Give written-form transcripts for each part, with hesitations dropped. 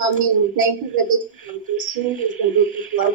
Amen. Thank you, Brother. Soon is the book of God.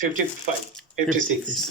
56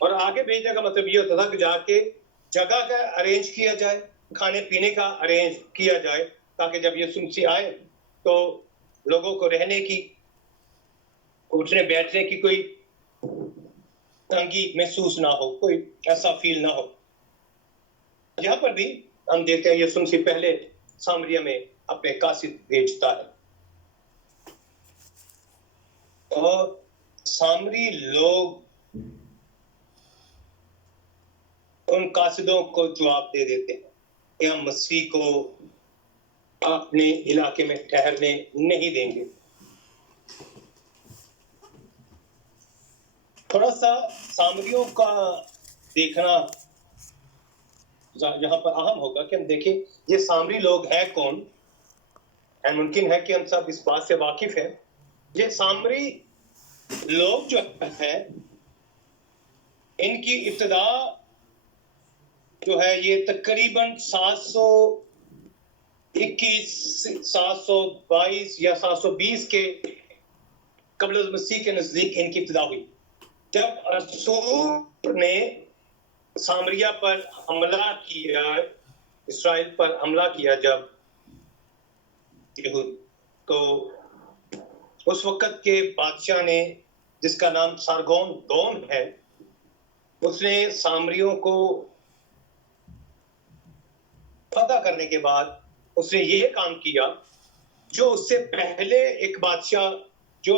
اور آگے بھیجنے کا مطلب یہ ہوتا تھا کہ جا کے جگہ کا ارینج کیا جائے, کھانے پینے کا ارینج کیا جائے, تاکہ جب یسوع مسیح آئے تو لوگوں کو رہنے کی, اٹھنے بیٹھنے کی کوئی تنگی محسوس نہ ہو, کوئی ایسا فیل نہ ہو. یہاں پر بھی ہم دیکھتے ہیں یسوع مسیح پہلے سامریا میں اپنے قاصد بھیجتا ہے, اور سامری لوگ ان قاصدوں کو جواب دے دیتے ہیں کہ ہم مسیح کو اپنے علاقے میں ٹھہرنے نہیں دیں گے. تھوڑا سا سامریوں کا دیکھنا یہاں پر اہم ہوگا کہ ہم دیکھیں یہ سامری لوگ ہیں کون. ممکن ہے کہ ہم سب اس بات سے واقف ہیں, یہ سامری لوگ جو ہیں ان کی ابتدا جو ہے یہ تقریباً 721 722 یا 720 کے قبل المسیح کے نزدیک ان کی ابتدا ہوئی, جب اسور نے سامریا پر حملہ کیا, اسرائیل پر حملہ کیا جب, تو اس وقت کے بادشاہ نے, جس کا نام سارگون دون ہے, اس نے سامریوں کو فتح کرنے کے بعد اس نے یہ کام کیا جو اس سے پہلے ایک بادشاہ جو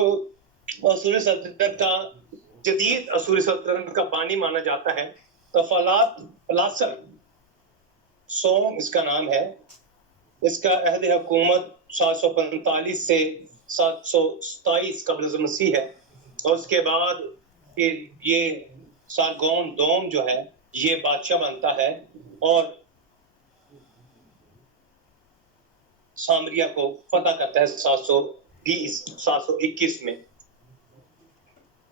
اسوری سلطنت کا جدید اسوری سلطنت کا بانی مانا جاتا ہے, پلاسر سوم اس کا نام ہے, اس کا عہد حکومت 745 سے 727 قبل از مسیح ہے, اور اس کے بعد پھر یہ سارگون دوم جو ہے یہ بادشاہ بنتا ہے اور سامریا کو فتح کرتا ہے 721 میں.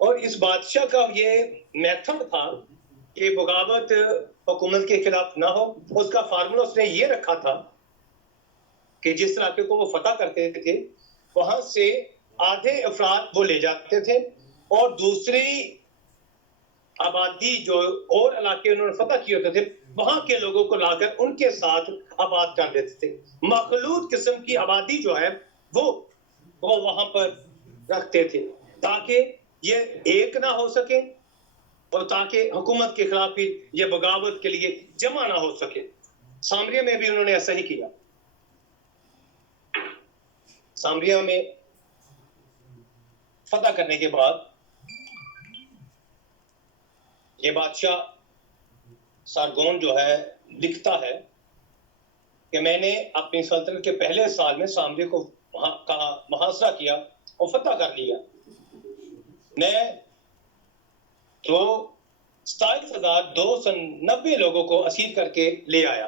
اور اس بادشاہ کا یہ میتھڈ تھا کہ بغاوت حکومت کے خلاف نہ ہو. اس کا فارمولا اس نے یہ رکھا تھا کہ جس علاقے کو وہ فتح کرتے تھے وہاں سے آدھے افراد وہ لے جاتے تھے اور دوسری آبادی جو اور علاقے انہوں نے فتح کیے ہوتے تھے وہاں کے لوگوں کو لا کر ان کے ساتھ آباد کر دیتے تھے. مخلوط قسم کی آبادی جو ہے وہ وہاں پر رکھتے تھے تاکہ یہ ایک نہ ہو سکے اور تاکہ حکومت کے خلاف بھی یہ بغاوت کے لیے جمع نہ ہو سکے. سامریا میں بھی انہوں نے ایسا ہی کیا. سامریا میں فتح کرنے کے بعد یہ بادشاہ سارگون جو ہے لکھتا ہے کہ میں نے اپنی سلطنت کے پہلے سال میں سامریا کو محاصرہ کیا اور فتح کر لیا. میں 27,290 لوگوں کو اسیر کر کے لے آیا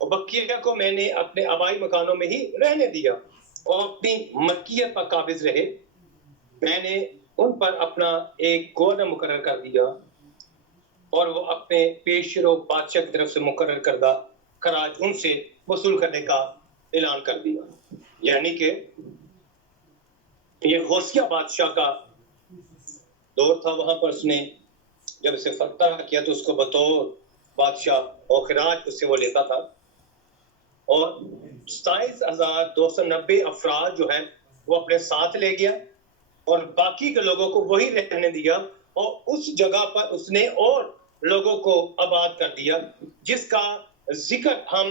اور بقیہ کو میں نے اپنے آبائی مکانوں میں ہی رہنے دیا اور اپنی ملکیت پر قابض رہے. میں نے ان پر اپنا ایک گورنر مقرر کر دیا اور وہ اپنے پیشرو بادشاہ کی طرف سے مقرر کردہ خراج ان سے وصول کرنے کا اعلان کر دیا. یعنی کہ یہ ہوسیہ بادشاہ کا دور تھا. وہاں پر اس نے جب اسے فتح کیا تو اس کو بطور بادشاہ اور خراج اس سے وہ لیتا تھا, اور 27,290 افراد جو ہیں وہ اپنے ساتھ لے گیا اور باقی کے لوگوں کو وہی رہنے دیا, اور اس جگہ پر اس نے اور لوگوں کو آباد کر دیا جس کا ذکر ہم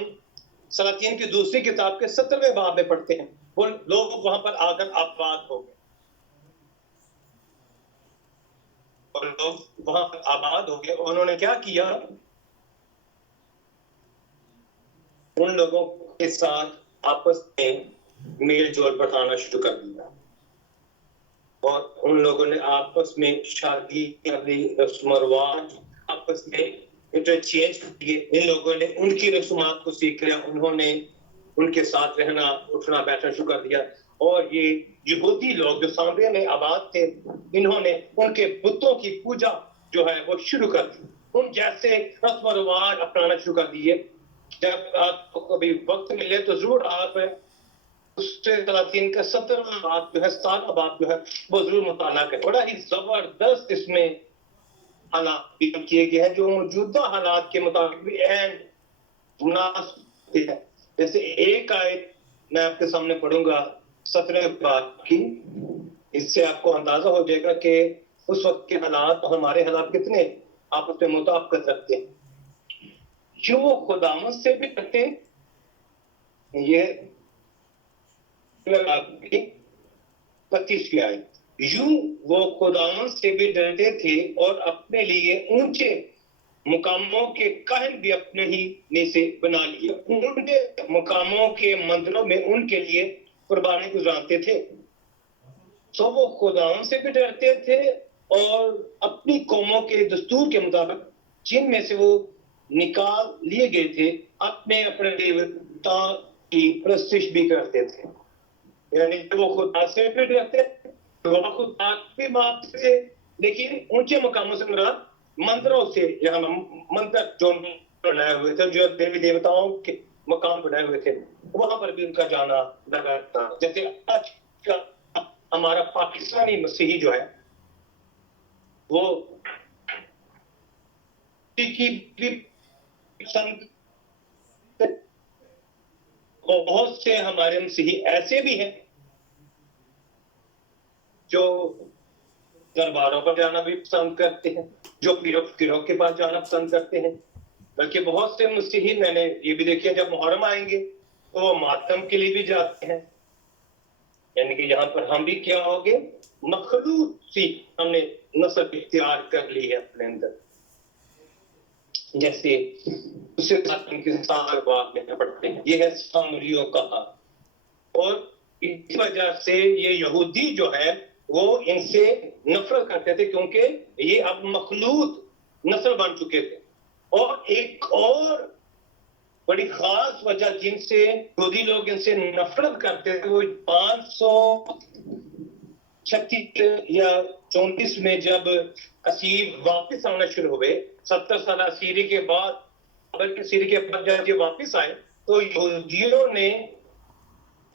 سلاطین کی دوسری کتاب کے 17ویں باب میں پڑھتے ہیں. وہ لوگ وہاں پر آ کر آباد ہو گئے اور لوگ وہاں پر آباد ہو گئے. انہوں نے کیا کیا, ان لوگوں کے ساتھ آپس میں میل جول بڑھانا شروع کر دیا اور ان لوگوں نے آپس میں شادی رسم و رواج آپس میں انٹرچینج کیے. ان لوگوں نے ان کی رسومات کو سیکھ لیا, انہوں نے ان کے ساتھ رہنا اٹھنا بیٹھنا شروع کر دیا. اور یہ یہودی لوگ جو سامریا میں آباد تھے انہوں نے ان کے بتوں کی پوجا جو ہے وہ شروع کر دی, ان جیسے رسم و رواج اپنانا شروع کر دیے. جب آپ کو کبھی وقت ملے تو ضرور آپ اس سے سلاطین کا 17واں باب جو ہے 17واں باب جو ہے وہ ضرور مطالعہ کریں. بڑا ہی زبردست اس میں حالات بیان کیے گئے ہیں جو موجودہ حالات کے مطابق بھی عین مناسب ہے. جیسے ایک آیت میں آپ کے سامنے پڑھوں گا 17 باب کی. اس سے آپ کو اندازہ ہو جائے گا کہ اس وقت کے حالات اور ہمارے حالات کتنے آپس میں مطابقت رکھتے ہیں. جو وہ خداوند سے بھی ڈرتے، یہ 25 کی آیت، یوں وہ خداوند سے بھی ڈرتے تھے اور اپنے لیے اونچے مقاموں کے کاہن بھی اپنے ہی میں سے بنا لیے. اونچے مقاموں کے مندروں میں ان کے لیے قربانی گزارتے تھے. تو وہ خداوند سے بھی ڈرتے تھے اور اپنی قوموں کے دستور کے مطابق جن میں سے وہ نکال لیے گئے تھے اپنے دیوتا کی پرستش بھی کرتے تھے. یعنی وہ خدا سے بھی ڈرتے وہ خدا بھی مانتے تھے، لیکن اونچے مقاموں سے مراد مندروں سے، یہاں مندر جو بنائے ہوئے تھے، جو دیوی دیوتاؤں کے مقام بنائے ہوئے تھے، وہاں پر بھی ان کا جانا لگا تھا. جیسے آج کا ہمارا پاکستانی مسیحی جو ہے وہ کی بھی پسند، بہت سے ہمارے مسیحی ایسے بھی ہیں جو درباروں پر جانا بھی پسند کرتے ہیں، جو پیروں کے پاس جانا پسند کرتے ہیں. بلکہ بہت سے مسیحی میں نے یہ بھی دیکھے جب محرم آئیں گے تو وہ ماتم کے لیے بھی جاتے ہیں. یعنی کہ یہاں پر ہم بھی کیا ہوگے، مخلوط سی ہم نے نسل اختیار کر لی ہے اپنے اندر. جیسے اسے کے سال باغ میں پڑھتے ہیں، یہ ہے سامریوں کا حال. اور اس وجہ سے یہ یہودی جو ہے وہ ان سے نفرت کرتے تھے کیونکہ یہ اب مخلوط نسل بن چکے تھے. اور ایک اور بڑی خاص وجہ جن سے یہودی لوگ ان سے نفرت کرتے تھے وہ 536 یا 34 میں جب اسیر واپس آنا شروع ہوئے، 70 سال اسیری کے بعد، بلکہ اسیری کے بعد جب یہ واپس آئے تو یہودیوں نے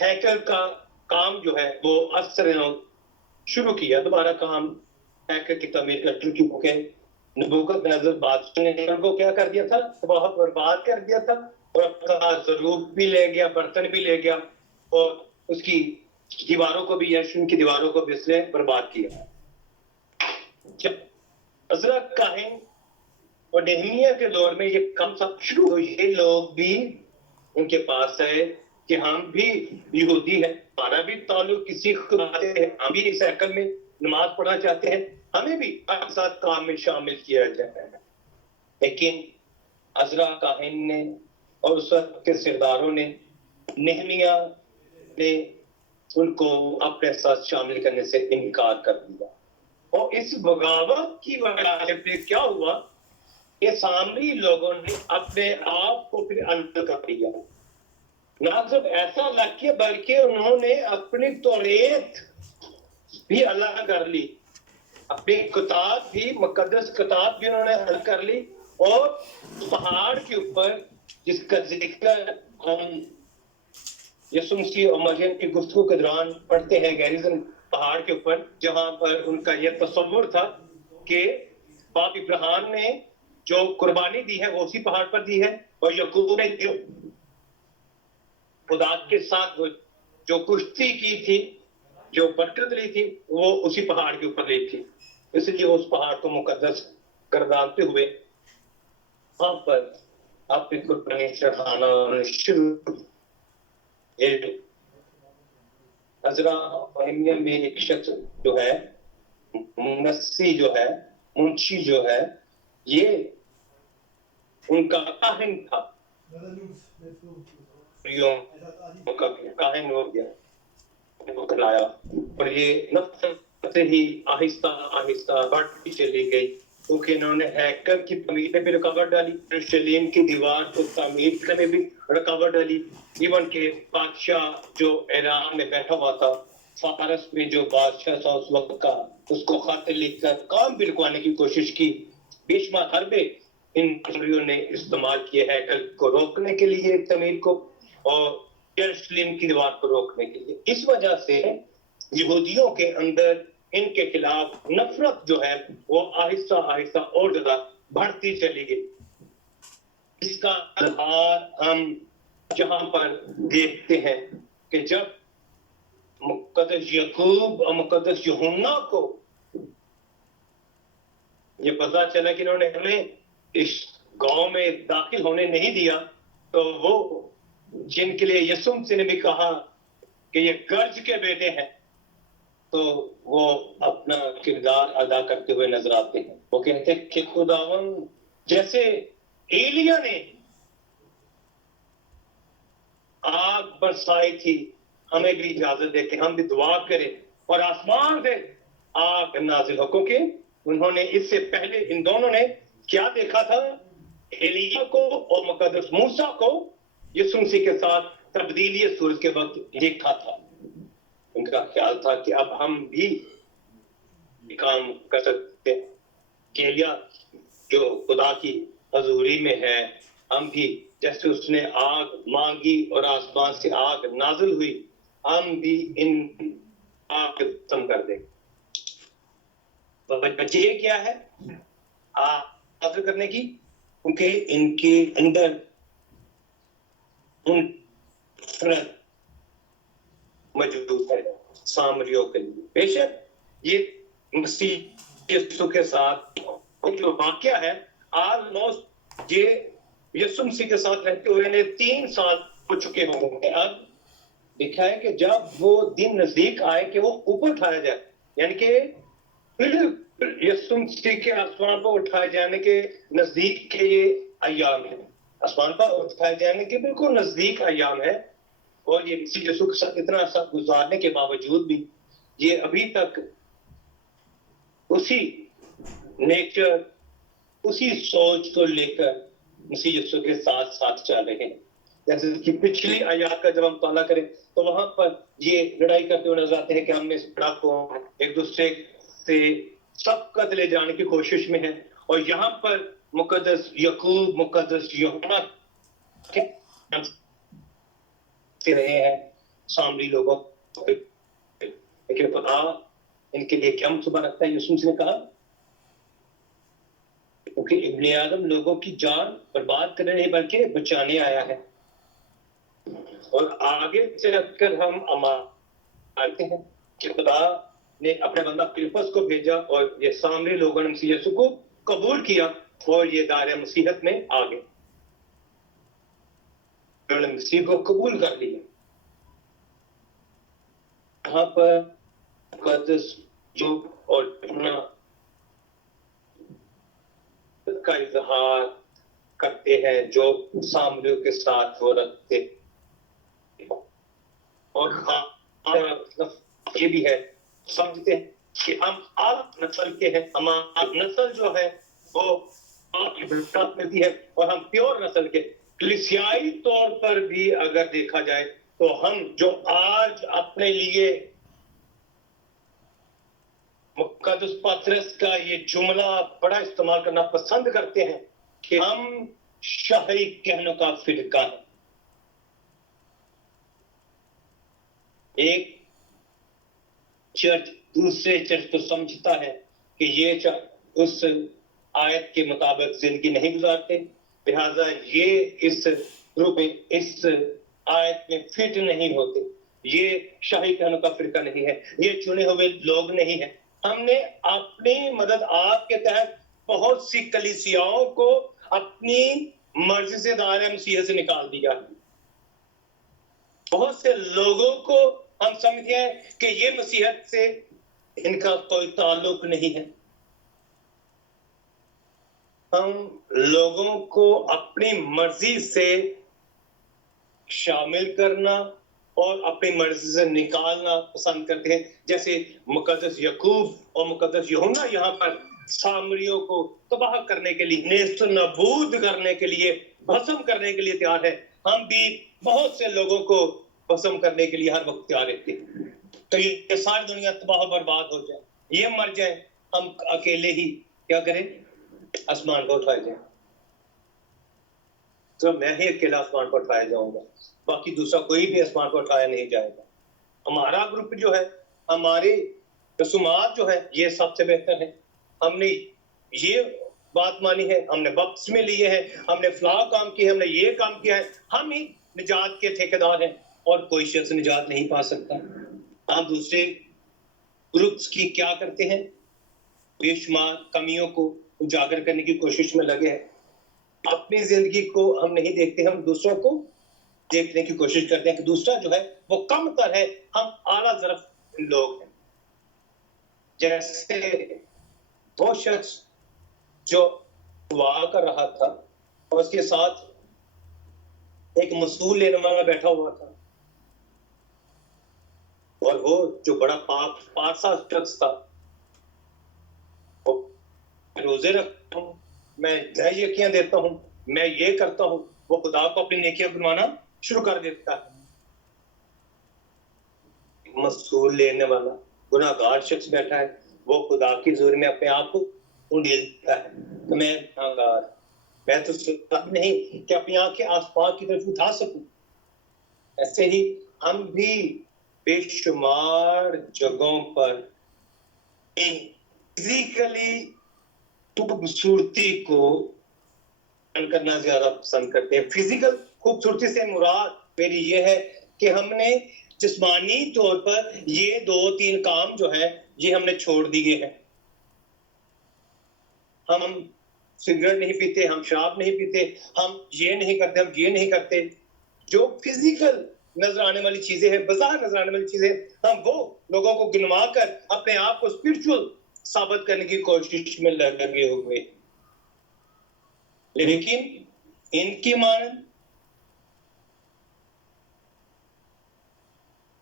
ہیکل کا کام جو ہے وہ اثر شروع کیا، دوبارہ کام ہیکل کی تعمیر کا کیونکہ نبوکدنیزر بادشاہ نے ان کو کیا کر دیا تھا، تباہ برباد کر دیا تھا، اور اپنا ضروب بھی لے گیا، برتن بھی لے گیا، اور اس کی دیواروں کو بھی، یشون کی دیواروں کو بھی اس نے برباد کیا. جب عزرا کاہن اور نہمیہ کے دور میں یہ کم سب شروع ہوئی، یہ لوگ بھی ان کے پاس ہے کہ ہم بھی یہودی ہیں، ہمارا بھی تعلق کسی خدا سے ہے، ہم بھی اس ہیکل میں نماز پڑھنا چاہتے ہیں، ہمیں بھی آپ کے ساتھ کام میں شامل کیا جائے. لیکن عزرا کاہن نے اور اس وقت کے سرداروں نے، نہمیہ نے ان کو اپنے ساتھ شامل کرنے سے انکار کر دیا. اور اس بغاوت کی وجہ سے کیا ہوا، یہ سامری لوگوں نے اپنے آپ کو پھر الگ کر دیا. نہ صرف ایسا الگ کیا بلکہ انہوں نے اپنی توریت بھی الگ کر لی، اپنی کتاب بھی، مقدس کتاب بھی انہوں نے الگ کر لی. اور پہاڑ کے اوپر جس کا ذکر ہم یسوع مسیح اور مریم کی گفتگو کے دوران پڑھتے ہیں، گیریزن پہاڑ کے اوپر، جہاں پر ان کا یہ تصور تھا کہ باپ ابراہیم نے جو قربانی دی ہے وہ اسی پہاڑ پر دی ہے، اور یعقوب نے جو خدا کے ساتھ جو کشتی کی تھی، جو برکت لی تھی، وہ اسی پہاڑ کے اوپر لی تھی. اس لیے اس پہاڑ کو مقدس گردانتے ہوئے وہاں پر اپنی قربانی چڑھانا شروع. عزرا نہمیہ میں ایک شخص جو ہے، منسی جو ہے، منشی جو ہے، یہ ان کا کاہن تھا، کاہن ہو گیا کرایا. اور یہ نفرت سے ہی آہستہ آہستہ بڑھتی چلی گئی کیونکہ انہوں نے ہیکل کی تعمیر میں بھی رکاوٹ ڈالی، یروشلم کی دیوار کو تعمیر کرنے میں بھی رکاوٹ ڈالی. ایون کہ بادشاہ جو ایران میں بیٹھا ہوا تھا، فارس میں جو بادشاہ تھا اس وقت کا، اس کو خط لکھ کر کام بھی رکوانے کی کوشش کی. بے شمار حربے ان مصریوں نے استعمال کیے ہیکل کو روکنے کے لیے، تعمیر کو، اور یروشلم کی دیوار کو روکنے کے لیے. اس وجہ سے یہودیوں کے اندر ان کے خلاف نفرت جو ہے وہ آہستہ آہستہ اور زیادہ بڑھتی چلی گئی. اس کا اظہار ہم جہاں پر دیکھتے ہیں کہ جب مقدس یعقوب اور مقدس یوحنا کو یہ پتا چلا کہ انہوں نے ہمیں اس گاؤں میں داخل ہونے نہیں دیا، تو وہ جن کے لیے یسوع مسیح نے بھی کہا کہ یہ گرج کے بیٹے ہیں، تو وہ اپنا کردار ادا کرتے ہوئے نظر آتے ہیں. وہ کہتے ہیں کہ خداوند جیسے ایلیا نے آگ برسائی تھی، ہمیں بھی اجازت دے کہ ہم بھی دعا کریں اور آسمان سے آگ نازل ہو، کیونکہ انہوں نے اس سے پہلے ان دونوں نے کیا دیکھا تھا؟ ایلیا کو اور مقدس موسیٰ کو یسوع مسیح کے ساتھ تبدیلی سورج کے وقت دیکھا تھا. ان کا خیال تھا کہ اب ہم بھی کام کر سکتے ہیں کہ ایلیا جو خدا کی حضوری میں ہے، ہم بھی جیسے اس نے آگ مانگی اور آسمان سے آگ نازل ہوئی، ہم بھی ان آگ ختم کر دیں. وجہ کیا ہے آگ حاصل کرنے کی؟ کیونکہ ان کے اندر نفرت موجود ہے سامریوں کے لیے. بے شک یہ مسیح یسوع کے ساتھ جو واقعہ ہے، آلموسٹ یہ یسوع مسیح کے ساتھ رہتے ہوئے نے 3 سال ہو چکے ہوں گے. اب لکھا ہے کہ جب وہ دن نزدیک آئے کہ وہ اوپر اٹھایا جائے، یعنی کہ پھر یسوع مسیح کے آسمان پر اٹھائے جانے کے نزدیک کے یہ ایام ہیں. آسمان پر اٹھائے جانے کے بالکل نزدیک ایام ہے، اور یہ مسیح یسوع کے ساتھ اتنا عرصہ گزارنے کے باوجود بھی یہ ابھی تک اسی نیچر، اسی سوچ کو لے کر مسیح یسوع کے ساتھ ساتھ چل رہے ہیں. جیسے کہ پچھلی آیات کا جب ہم مطالعہ کریں تو وہاں پر یہ لڑائی کرتے ہوئے نظر آتے ہیں کہ ہم نے اس بڑا کو ایک دوسرے سے سبقت لے جانے کی کوشش میں ہیں. اور یہاں پر مقدس یعقوب، مقدس یوحنا رہے ہیں سامری لوگوں، لیکن خدا ان کے لیے کیا منصوبہ رکھتا ہے؟ یسوع نے کہا کیونکہ ابن آدم لوگوں کی جان برباد کرنے نہیں بلکہ بچانے آیا ہے. اور آگے سے رکھ کر ہم آتے ہیں کہ خدا نے اپنے بندہ فلپس کو بھیجا اور یہ سامری لوگوں نے مسیح یسوع کو قبول کیا اور یہ دائرہ مسیحیت میں آ گئے. انہوں نے مسیح کو قبول کر لیا. یہاں پر مقدس جو اور کا اظہار کرتے ہیں جو سامریوں کے ساتھ وہ رکھتے ہیں. اور یہ بھی ہے سمجھتے ہیں کہ ہم آپ نسل کے ہیں، ہماری نسل جو ہے وہ آپ کی برکات ملتی ہے، اور ہم پیور نسل کے. کلیسیائی طور پر بھی اگر دیکھا جائے تو ہم جو آج اپنے لیے مقدس پطرس کا یہ جملہ بڑا استعمال کرنا پسند کرتے ہیں کہ ہم شہری کہنوں کا فرقہ. ایک چرچ دوسرے چرچ کو سمجھتا ہے کہ یہ اس آیت کے مطابق زندگی نہیں گزارتے، لہذا یہ اس گروپ میں اس آیت میں فٹ نہیں ہوتے، یہ شاہی کہنوں کا فرقہ نہیں ہے، یہ چنے ہوئے لوگ نہیں ہیں. ہم نے اپنی مدد آپ کے تحت بہت سی کلیسیاؤں کو اپنی مرضی سے دائرہ مسیحیت سے نکال دیا. بہت سے لوگوں کو ہم سمجھتے ہیں کہ یہ مسیحیت سے ان کا کوئی تعلق نہیں ہے. ہم لوگوں کو اپنی مرضی سے شامل کرنا اور اپنی مرضی سے نکالنا پسند کرتے ہیں. جیسے مقدس یعقوب اور مقدس یوحنا یہاں پر سامریوں کو تباہ کرنے کے لیے، نیست و نابود کرنے کے لیے، بھسم کرنے کے لیے تیار ہے. ہم بھی بہت سے لوگوں کو بھسم کرنے کے لیے ہر وقت تیار رہتے ہیں. تو یہ ساری دنیا تباہ و برباد ہو جائے، یہ مر جائے، ہم اکیلے ہی کیا کریں؟ آسمان کو اٹھائے جائیں. تو میں ہی اکیلا آسمان پر اٹھایا جاؤں گا، باقی دوسرا کوئی بھی آسمان پر اٹھایا نہیں جائے گا. ہمارا گروپ جو ہے، ہمارے رسومات جو ہے یہ سب سے بہتر ہے. ہم نے یہ بات مانی ہے, ہم نے وقت میں لیے ہیں, ہم نے فلاں کام کیا, ہم نے یہ کام کیا ہے, ہم ہی نجات کے ٹھیکیدار ہیں اور کوئی شخص نجات نہیں پا سکتا. ہم دوسرے گروپس کی کیا کرتے ہیں, بے شمار کمیوں کو اجاگر کرنے کی کوشش میں لگے ہیں. اپنی زندگی کو ہم نہیں دیکھتے, ہم دوسروں کو دیکھنے کی کوشش کرتے ہیں کہ دوسرا جو ہے وہ کم تر ہے, ہم اعلیٰ ظرف لوگ ہیں. جیسے وہ شخص جو دعا کر رہا تھا اور اس کے ساتھ ایک مسئول لینے والا بیٹھا ہوا تھا, اور وہ جو بڑا پارسا شخص تھا, روزے رکھتا ہوں, میں یقیاں دیتا ہوں, میں یہ کرتا ہوں, وہ خدا کو اپنی نیکیاں گنوانا شروع کر دیتا ہے. مسئول لینے والا گناہگار شخص بیٹھا ہے, وہ خدا کی حضور میں اپنے آپ کو انڈیلتا ہے کہ میں گناہگار, میں تو صلاحیت نہیں کہ اپنی آنکھیں آسمان کی طرف اٹھا سکوں. ایسے ہی ہم بھی بے شمار جگہوں پر فزیکلی خوبصورتی کو کرنا زیادہ پسند کرتے ہیں. فزیکل خوبصورتی سے مراد میری یہ ہے کہ ہم نے جسمانی طور پر یہ 2-3 کام جو ہے یہ ہم نے چھوڑ دیے ہیں. ہم سگریٹ نہیں پیتے, ہم شراب نہیں پیتے, ہم یہ نہیں کرتے, ہم یہ نہیں کرتے. جو فزیکل نظر آنے والی چیزیں ہیں, بظاہر نظر آنے والی چیزیں, ہم وہ لوگوں کو گنوا کر اپنے آپ کو اسپرچل ثابت کرنے کی کوشش میں لگے ہوئے. لیکن ان کی مانند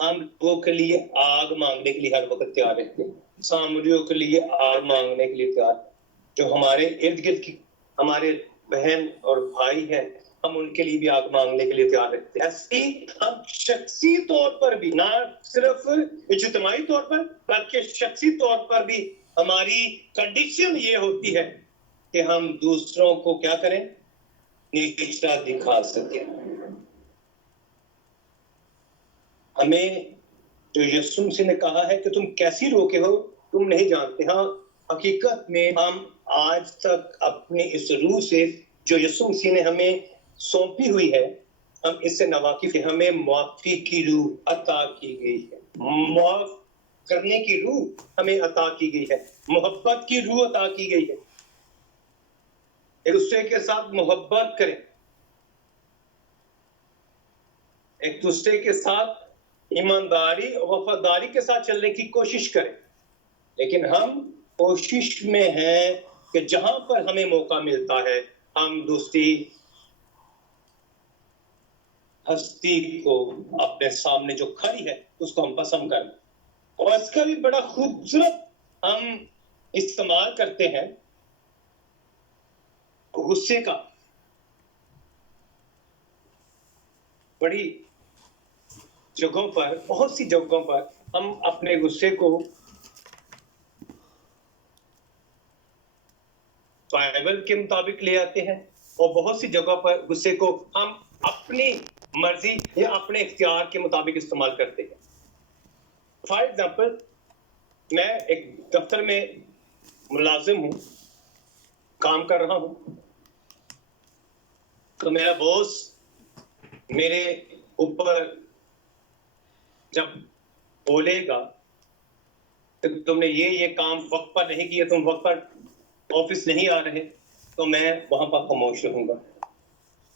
ہم لوگوں کے لیے آگ مانگنے کے لیے ہر وقت تیار رہتے ہیں, سامریوں کے لیے آگ مانگنے کے لیے تیار, جو ہمارے ارد گرد کی ہمارے بہن اور بھائی ہیں, ہم ان کے لیے بھی آگ مانگنے کے لیے تیار رہتے ہیں. ایسے ہم شخصی طور پر بھی, نہ صرف اجتماعی طور پر بلکہ شخصی طور پر بھی ہماری کنڈیشن یہ ہوتی ہے کہ ہم دوسروں کو کیا کریں, نیچا دکھا سکیں. ہمیں جو یسوع مسیح نے کہا ہے کہ تم کیسی روکے ہو تم نہیں جانتے. ہاں, حقیقت میں ہم آج تک اپنے اس روح سے جو یسوع مسیح نے ہمیں سونپی ہوئی ہے, ہم اس سے ناواقف ہیں. ہمیں معافی کی روح عطا کی گئی ہے, معاف کرنے کی روح ہمیں عطا کی گئی ہے, محبت کی روح عطا کی گئی ہے. ایک دوسرے کے ساتھ محبت کریں, ایک دوسرے کے ساتھ ایمانداری اور وفاداری کے ساتھ چلنے کی کوشش کریں. لیکن ہم کوشش میں ہیں کہ جہاں پر ہمیں موقع ملتا ہے ہم دوسری ہستی کو اپنے سامنے جو کھڑی ہے اس کو ہم پسند کریں. اور اس کا بھی بڑا خوبصورت ہم استعمال کرتے ہیں غصے کا. بڑی جگہوں پر, بہت سی جگہوں پر ہم اپنے غصے کو بائبل کے مطابق لے آتے ہیں, اور بہت سی جگہوں پر غصے کو ہم اپنی مرضی یا اپنے اختیار کے مطابق استعمال کرتے ہیں. فار ایگزامپل, میں ایک دفتر میں ملازم ہوں, کام کر رہا ہوں, تو میرا باس میرے اوپر جب بولے گا کہ تم نے یہ کام وقت پر نہیں کیا, تم وقت پر آفس نہیں آ رہے, تو میں وہاں پر خاموش رہوں گا,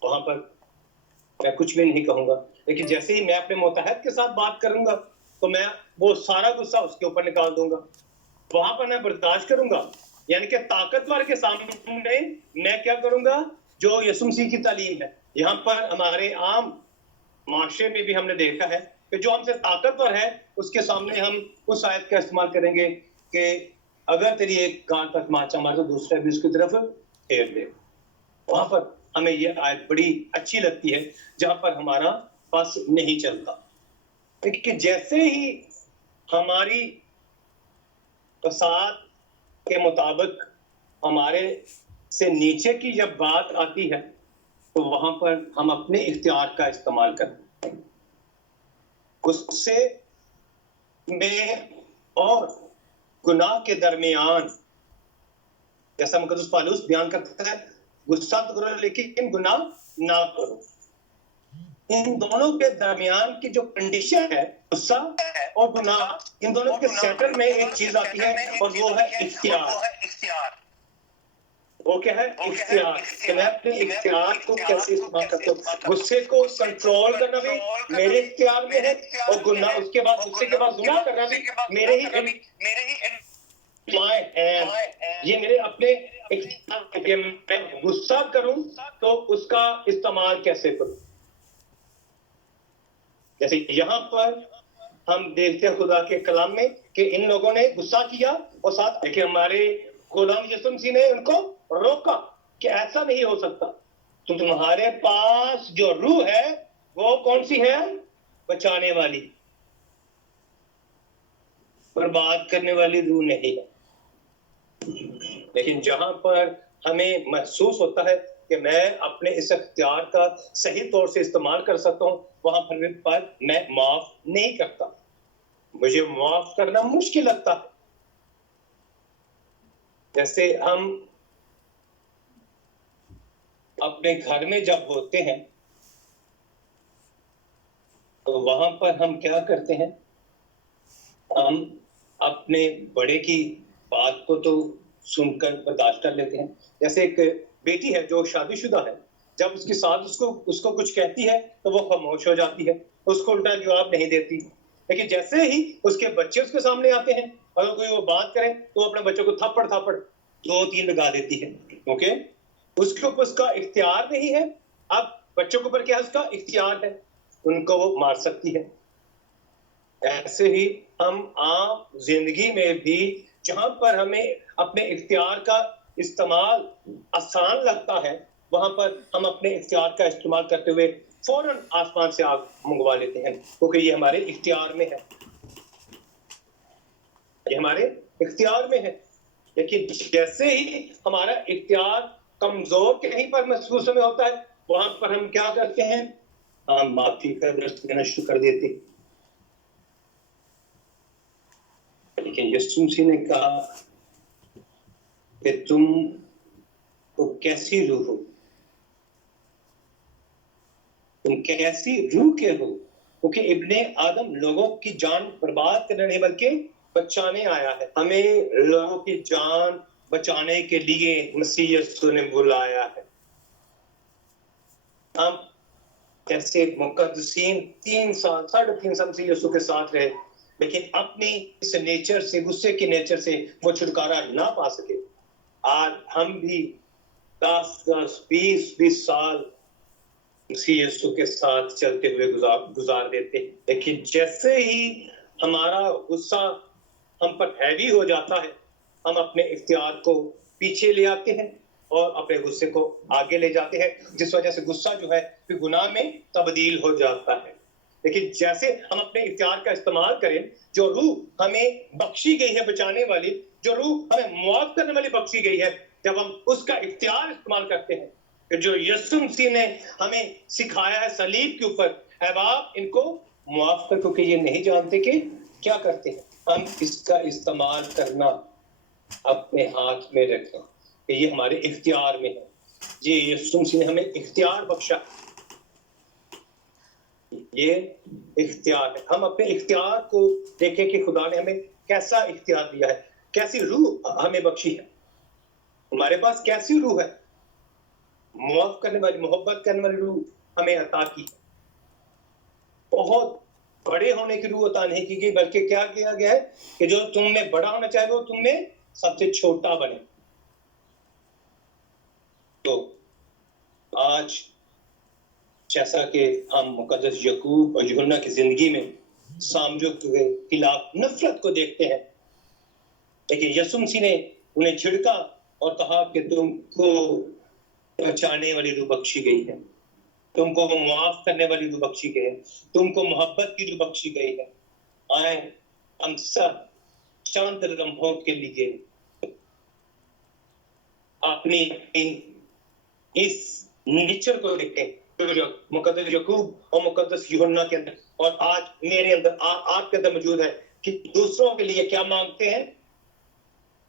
وہاں پر میں کچھ بھی نہیں کہوں گا. لیکن جیسے ہی میں اپنے متحد کے ساتھ بات کروں گا تو میں وہ سارا غصہ اس کے اوپر نکال دوں گا, وہاں پر میں برداشت کروں گا. یعنی کہ طاقتور کے سامنے میں کیا کروں گا, جو یسوع مسیح کی تعلیم ہے. یہاں پر ہمارے عام معاشرے میں بھی ہم نے دیکھا ہے کہ جو ہم سے طاقتور ہے اس کے سامنے ہم اس آیت کا استعمال کریں گے کہ اگر تیری ایک گان پر تماچا مارے تو دوسرا بھی اس کی طرف پھیر دے. وہاں پر ہمیں یہ آیت بڑی اچھی لگتی ہے جہاں پر ہمارا بس نہیں چلتا. کہ جیسے ہی ہماری فساد کے مطابق ہمارے سے نیچے کی جب بات آتی ہے تو وہاں پر ہم اپنے اختیار کا استعمال کرتے ہیں. غصے میں اور گناہ کے درمیان، جیسا مقدس پالوس بیان کرتا ہے، غصہ تو کرو لیکن گناہ نہ کرو. ان دونوں کے درمیان کی جو کنڈیشن ہے، غصہ اور گناہ، ان دونوں کے سینٹر میں ایک چیز آتی ہے اور وہ ہے اختیار. وہ کیا ہے؟ اختیار. کہ میں اپنے اختیار کو کیسے استعمال کرتا ہوں. غصے کو کنٹرول کرنا بھی میرے اختیار میں ہے، اور گناہ اس کے بعد غصے کے بعد گناہ کرنا بھی میرے ہی یہ میرے اپنے اختیار. کہ میں غصہ کروں تو اس کا استعمال کیسے کروں. جیسے یہاں پر ہم دیکھتے ہیں خدا کے کلام میں کہ ان لوگوں نے غصہ کیا اور ساتھ کہ ہمارے غلام یسوع مسیح نے ان کو روکا کہ ایسا نہیں ہو سکتا. تمہارے پاس جو روح ہے وہ کون سی ہے؟ بچانے والی، برباد کرنے والی روح نہیں ہے. لیکن جہاں پر ہمیں محسوس ہوتا ہے کہ میں اپنے اس اختیار کا صحیح طور سے استعمال کر سکتا ہوں، وہاں پر میں معاف نہیں کرتا. مجھے معاف کرنا مشکل لگتا ہے. جیسے ہم اپنے گھر میں جب ہوتے ہیں تو وہاں پر ہم کیا کرتے ہیں؟ ہم اپنے بڑے کی بات کو تو سن کر برداشت کر لیتے ہیں. جیسے ایک بیٹی ہے جو شادی شدہ ہے، جب اس کی ساس اس کو کچھ کہتی ہے تو وہ خاموش ہو جاتی ہے، اس کو الٹا جواب نہیں دیتی. لیکن جیسے ہی اس کے بچے اس کے سامنے آتے ہیں، اگر کوئی وہ بات کرے تو وہ اپنے بچوں کو تھپڑ 2-3 لگا دیتی ہے. اوکے، اس کے اوپر اس کا اختیار نہیں ہے. اب بچوں کے اوپر کیا اس کا اختیار ہے؟ ان کو وہ مار سکتی ہے. ایسے ہی ہم عام زندگی میں بھی جہاں پر ہمیں اپنے اختیار کا استعمال آسان لگتا ہے، وہاں پر ہم اپنے اختیار کا استعمال کرتے ہوئے فوراً آسمان سے آگ منگوا لیتے ہیں، کیونکہ یہ ہمارے اختیار میں ہے. یہ ہمارے اختیار میں ہے. لیکن جیسے ہی ہمارا اختیار کمزور کہیں پر محسوس ہمیں ہوتا ہے، وہاں پر ہم کیا کرتے ہیں؟ ہم معافی کا درس دینا شروع کر دیتے. لیکن یسوع مسیح نے کہا کہ تم کو کیسی روح ہو، تم کیسی روح کے ہو، کیونکہ ابن آدم لوگوں کی جان برباد کرنے نہیں بلکہ بچانے آیا ہے. ہمیں لوگوں کی جان بچانے کے لیے مسیح یسوع نے بلایا ہے. ہم جیسے مقدسین 3 سال 3.5 سال مسیح یسوع کے ساتھ رہے، لیکن اپنی اس نیچر سے، غصے کی نیچر سے وہ چھٹکارا نہ پا سکے. آج ہم بھی 10-20 سال مسیح یسوع کے ساتھ چلتے ہوئے گزار دیتے ہیں. لیکن جیسے ہی ہمارا غصہ ہم پر ہیوی ہو جاتا ہے، ہم اپنے اختیار کو پیچھے لے آتے ہیں اور اپنے غصے کو آگے لے جاتے ہیں، جس وجہ سے غصہ جو ہے پھر گناہ میں تبدیل ہو جاتا ہے. لیکن جیسے ہم اپنے اختیار کا استعمال کریں، جو روح ہمیں بخشی گئی ہے بچانے والی، جو روح ہمیں معاف کرنے والی بخشی گئی ہے، جب ہم اس کا اختیار استعمال کرتے ہیں کہ جو یسوع مسیح نے ہمیں سکھایا ہے صلیب کے اوپر، اے باپ ان کو معاف کر، کیونکہ یہ نہیں جانتے کہ کیا کرتے ہیں. ہم اس کا استعمال کرنا اپنے ہاتھ میں رکھیں کہ یہ ہمارے اختیار میں ہے. یہ یسوع مسیح نے ہمیں اختیار بخشا، یہ اختیار ہے. ہم اپنے اختیار کو دیکھیں کہ خدا نے ہمیں کیسا اختیار دیا ہے، کیسی روح ہمیں بخشی ہے. ہمارے پاس کیسی روح ہے؟ معاف کرنے والی، محبت کرنے والی روح ہمیں عطا کی. بہت بڑے ہونے کی روح عطا نہیں کی گئی، بلکہ کیا کیا گیا ہے کہ جو تم میں بڑا ہونا چاہے وہ تم میں سب سے چھوٹا بنے. تو آج جیسا کہ ہم مقدس یعقوب اور یوحنا کی زندگی میں سامجوں کے خلاف نفرت کو دیکھتے ہیں، لیکن یسوع مسیح نے انہیں چھڑکا اور کہا کہ تم کو بچانے والی روح بخشی گئی ہے، تم کو معاف کرنے والی روح بخشی گئی ہے، تم کو محبت کی روح بخشی گئی ہے. آئیں ہم سب چند لمحوں کے لیے اپنی اس نیچر کو دیکھیں جو مقدس یعقوب اور مقدس یوحنا کے اندر اور آج میرے اندر، آپ کے اندر موجود ہے، کہ دوسروں کے لیے کیا مانگتے ہیں؟